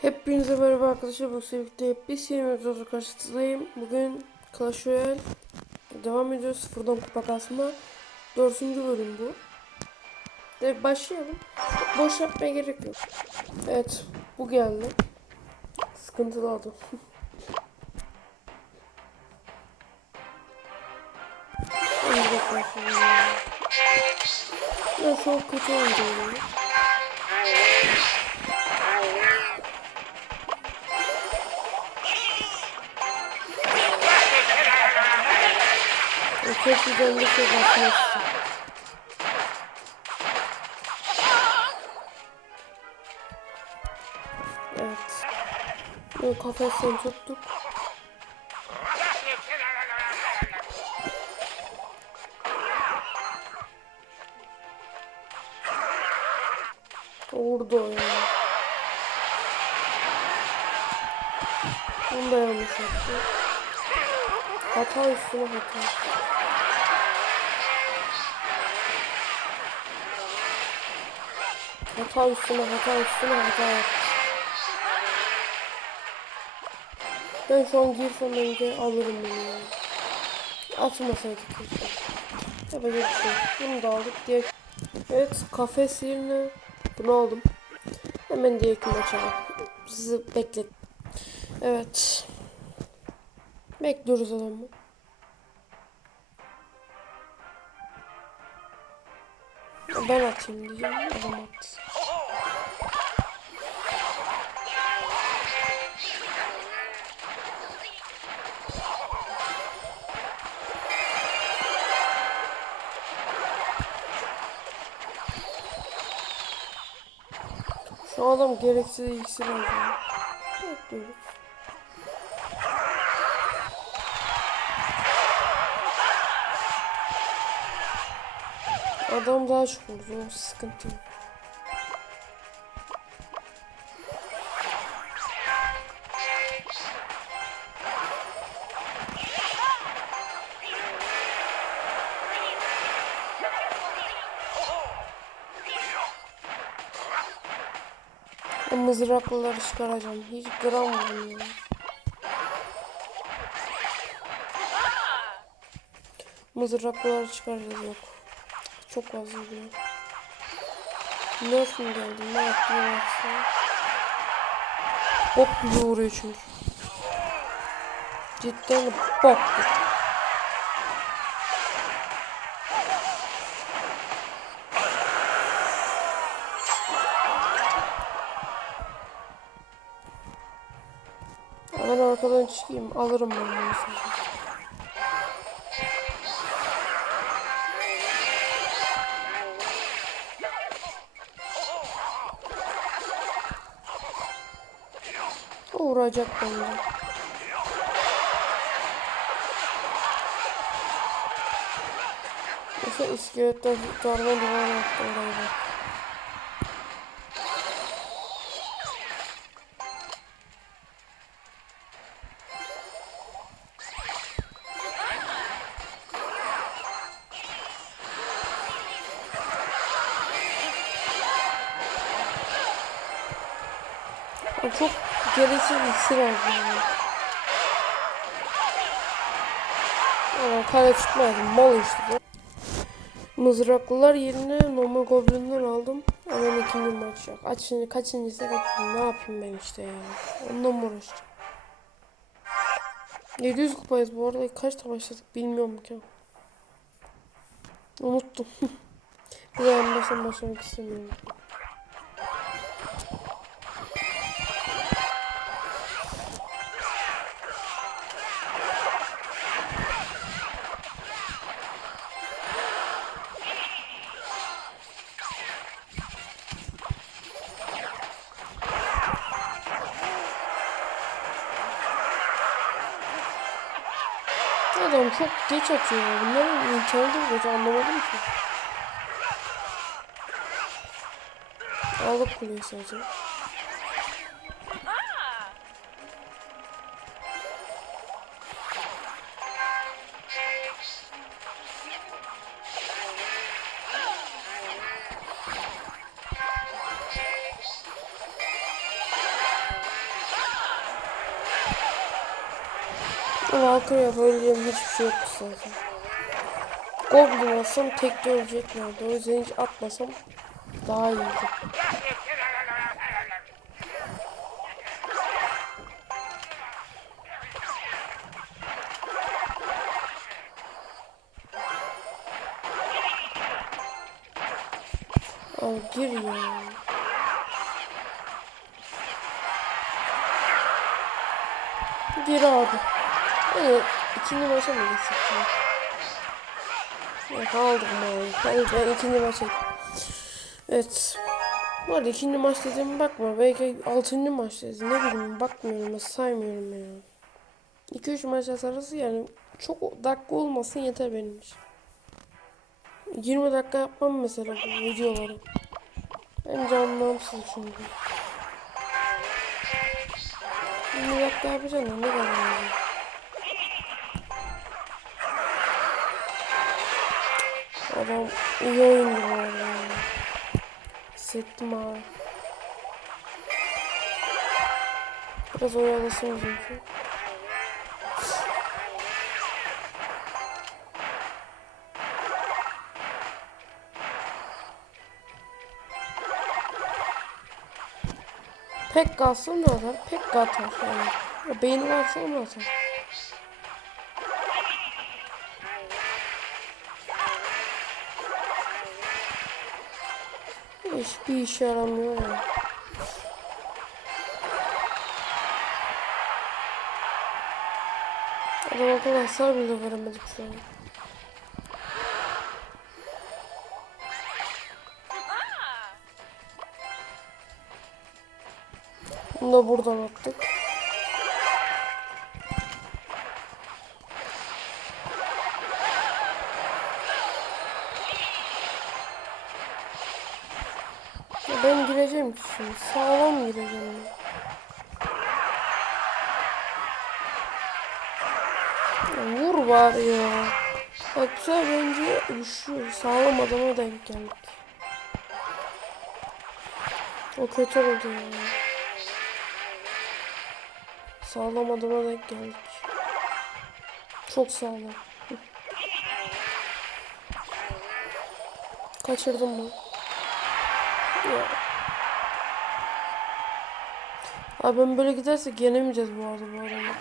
Hepinize merhaba arkadaşlar. Bu sebeple biz yeni mevzularla karşınızdayım. Bugün Clash Royale devam ediyoruz. Sıfırdan kupa kasma. Dördüncü bölüm bu. Direkt başlayalım. Boş yapmaya gerek yok. Evet. Bu geldi. Sıkıntılı adam. ya çok kötü oldu. 550 şey basmış. Evet. Bu kafasını tuttuk. Vurdu o ya. Bunu da yanlış yaptı. Hata üstüne hata. Hata üstüne hata üstüne hata. Ben şu an girsem önce alırım bunu yani. Atmasaydık keşke. Yapacak bir şey. Bunu da aldık. Diğer... Evet kafes yerine bunu aldım. Hemen diğer maça Sizi beklet. Evet. Bekliyoruz adamı. Ben atayım diyeceğim. Adam attı. Şu adam gereksiz iksir. Bekliyoruz. Adam daha çok vurdu. Sıkıntı yok. O mızraklıları çıkaracağım. Hiç gram vurmuyor. Mızraklıları çıkaracağız yok. Çok fazla vuruyor. Nerf mi geldi? Ne yaptı? Ne yaptı? Bok gibi vuruyor çünkü. Cidden bok gibi. Arkadan çıkayım. Alırım ben bunu vuracak bence. Mesela iskeletler darma duvar yaptı oraya bak. Çok gereksiz iksir aldı yani. Ama kale tutmadı. Mal işte bu. Mızraklılar yerine normal goblinler aldım. Hemen ikinci maç yok. Kaçıncı, kaçıncıysa kaçıncı. Ne yapayım ben işte ya. Ondan mı uğraşacağım? 700 kupayız bu arada. Kaçta başladık bilmiyorum ki. Unuttum. Bir baştan başlamak istemiyorum. Çok geç atıyor. Bunların interneti mi kötü anlamadım ki. Aldık kuleyi sadece. Halkı yapabileceğim hiçbir şey yoktu zaten. Goblin atsam tek de öleceklerdi. O yüzden hiç atmasam daha iyiydi. Al gir ya. Gir abi. Evet, ikinci maça mı ya? Yok aldım. Ben, ben ikinci maça Evet. Bu arada ikinci maç dediğime bakma. Belki altıncı maç dedi. Ne bileyim bakmıyorum. Saymıyorum ya. 2-3 maç arası yani çok dakika olmasın yeter benim için. 20 dakika yapmam mesela bu videoları. Bence anlamsız çünkü. 20 dakika yapacağım ne kadar Adam iyi oyundu bu arada. Hissettim abi. Biraz oyalasın bizimki. Pek kalsın da atar. Pek atar yani. Ya beyni varsa onu atar. Hiçbir işe yaramıyor ya. Adam akıllı hasar bile veremedik şu an. Bunu da buradan attık. Bari ya. Bak güzel bence güçlü. Sağlam adama denk geldik. O kötü oldu ya. Sağlam adama denk geldik. Çok sağlam. Kaçırdım mı? Ya. Abi ben böyle gidersek yenemeyeceğiz bu arada bu adamı.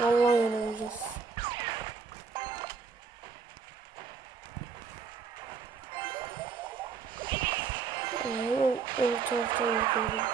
Vallahi yenemeyeceğiz. Ee, öbür taraftan gidiyorum.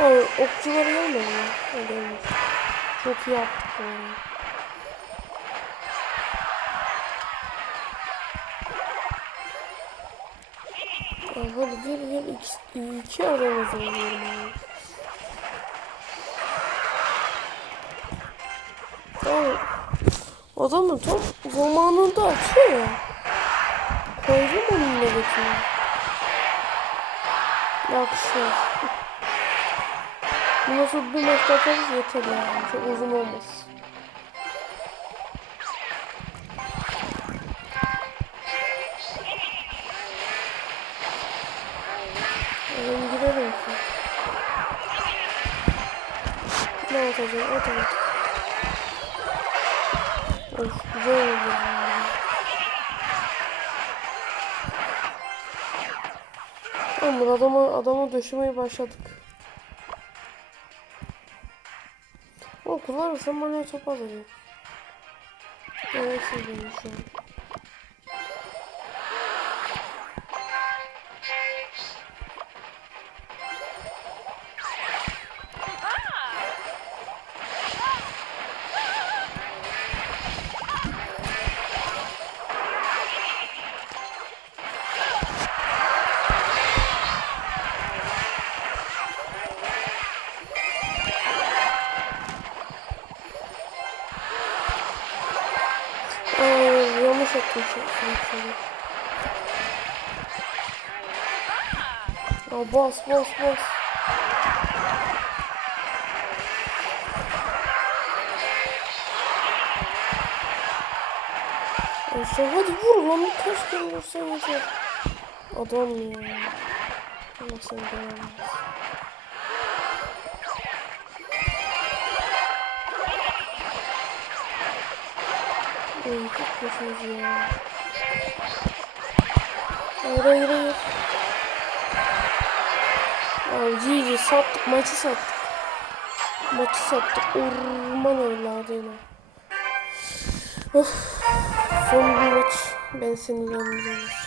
Abi okçuları gelmedi mi? Çok iyi yaptık bu hadi gel gel iki, iki aramız oluyorum abi. Abi adamın tam zamanında atıyor ya. Koydum onun nöbetini. Yakışıyor. Bu nasıl bir maç atarız yeter yani. Çok uzun olmaz. Ne atacağım? At at. Of güzel oldu. Tamam adama, adama döşemeye başladık. O kullanırsam bana top alacak. Gereksiz benim şu an. Ya bas bas bas. Aşağı hadi vur lan kaç kere vursan yeter. Adam ya. Allah seni. Ay çok kötüyüz ya. Hayır hayır hayır. Ya GG sattık maçı sattık. Maçı sattık. Orman evladıyla. Of. Son bir maç. Ben seni yeneceğim.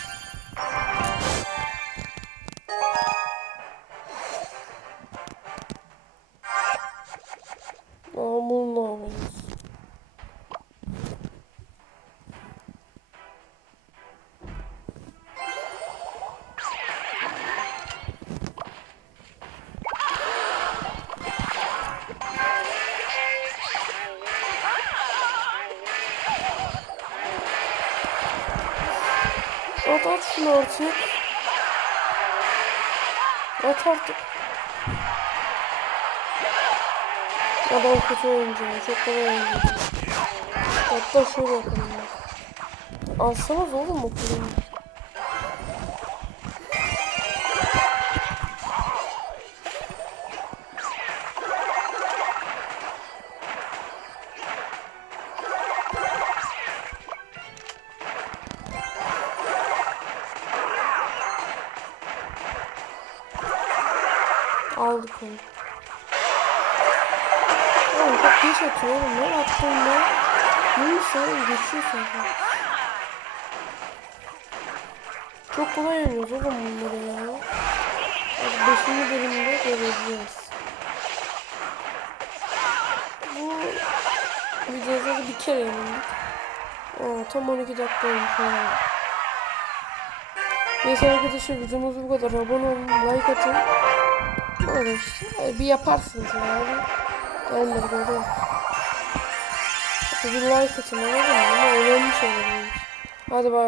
At at şunu artık. At artık. Adam kötü oyuncu. Çok kolay oyuncu. Hatta şöyle yapalım ya. Alsanız oğlum o Aldık onu. Oğlum çok geç atıyor oğlum. Ne attın ne? Yunus sen geçiyorsun sen. Çok kolay oynuyoruz oğlum bunları ya. Hadi 5. bölümde göreceğiz. Bu videoda da bir kere yenildik. Oo, tam 12 dakika olmuş. Neyse arkadaşlar videomuz bu kadar. Abone olun, like atın. Öyle işte. Bir yaparsınız yani. Gelmedi böyle. Bir like atın anladın mı? Ama önemli şeyler bunlar. Hadi bay.